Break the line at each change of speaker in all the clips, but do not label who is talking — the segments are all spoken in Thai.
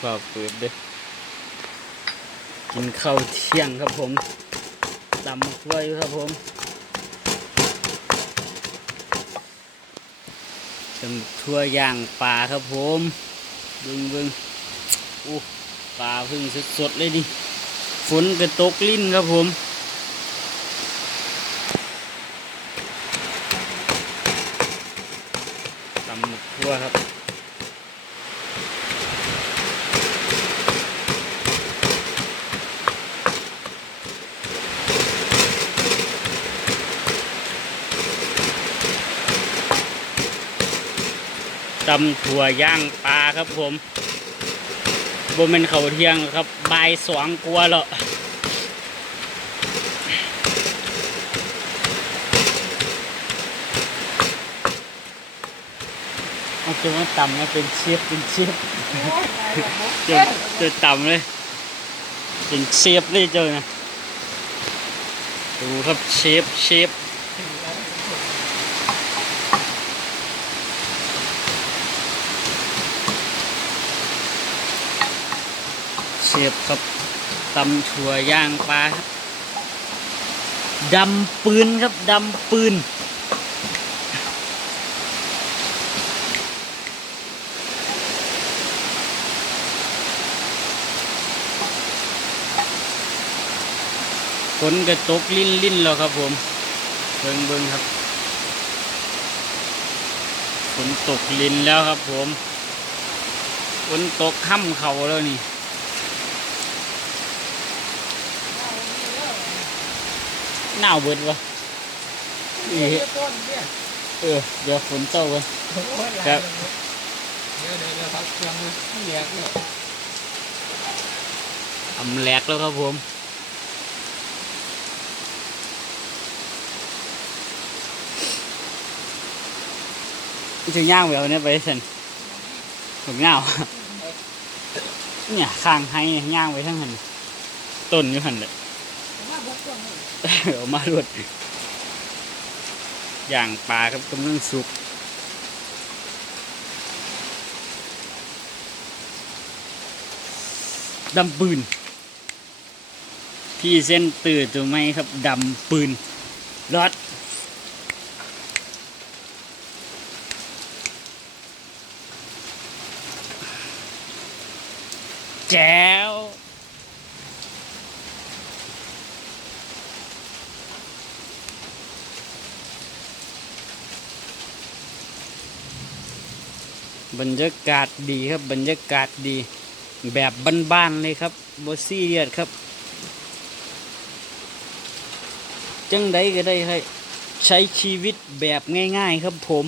ฝ่าเปิดเด้กินข้าวเที่ยงครับผมตำมะกล้วยครับผมตำทั่วย่างปลาครับผมบึงบึงโอ้ปลาพึ่งสดๆเลยดิฝนกระตกลิ้นครับผมตำมะกล้วยครับ ตำถั่วย่างปลาครับผมบ่เป็นเขาเที่ยงครับบายสองกลัวาแล้วเอาจะมาตำมาเป็นเชฟเป็นเชฟเจะจะตำเลย เป็นเชฟเลยเจ้านะดูครับเชฟเชฟ เสียบครับตำถั่วย่างปลาครับดำปืนครับดำปืนฝนกระตกลิ้นลิ้นแล้วครับผมเบิ่งเบิ่งครับฝนตกลิ้นแล้วครับผมฝนตกค่ำเขาแล้วนี่ หนาวเบิดวะอีเออ เดี๋ยวฝนเต้ากันครับ
เดี๋ยวเดี๋ยวเดี๋ยวครับเครื่องมือที่แยกเนี่ย
ทำแหลกแล้วครับผมจะย่างแหววเนี่ยไปสันผมเงาเนี่ยข้างให้ย่างไปทั้งหันต้นอยู่หันเลย
เองมือ
เอามารวดย่างปลาครับกำลังสุกดำปืน พี่เส้นตื่นตัวไหมครับดำปืนรอดแจ๋ว บรรยากาศดีครับบรรยากาศดี แบบบ้านๆเลยครับบซี่เรียดครับ จังใดก็ได้ให้ใช้ชีวิตแบบง่าย ๆ ครับผม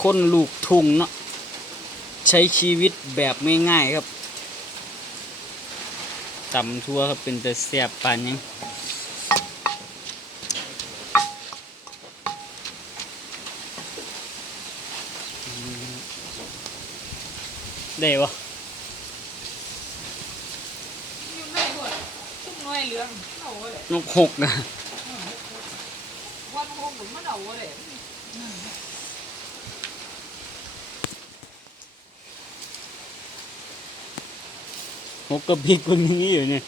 คนลูกทุ่งเนาะใช้ชีวิตแบบง่ายๆครับตำทั่วครับเป็นแต่แสบปานยัง ได้ปะ
ยังไม่หมดทุกน้อยเหลืองเอาเลย
นกหกนะ
วันหกหรือมันเอาเลย
หกกระพริกคนนี้อยู่เนี่ย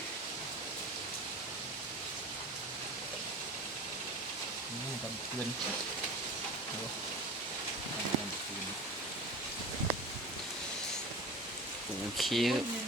ดำปืน
โอเคครับ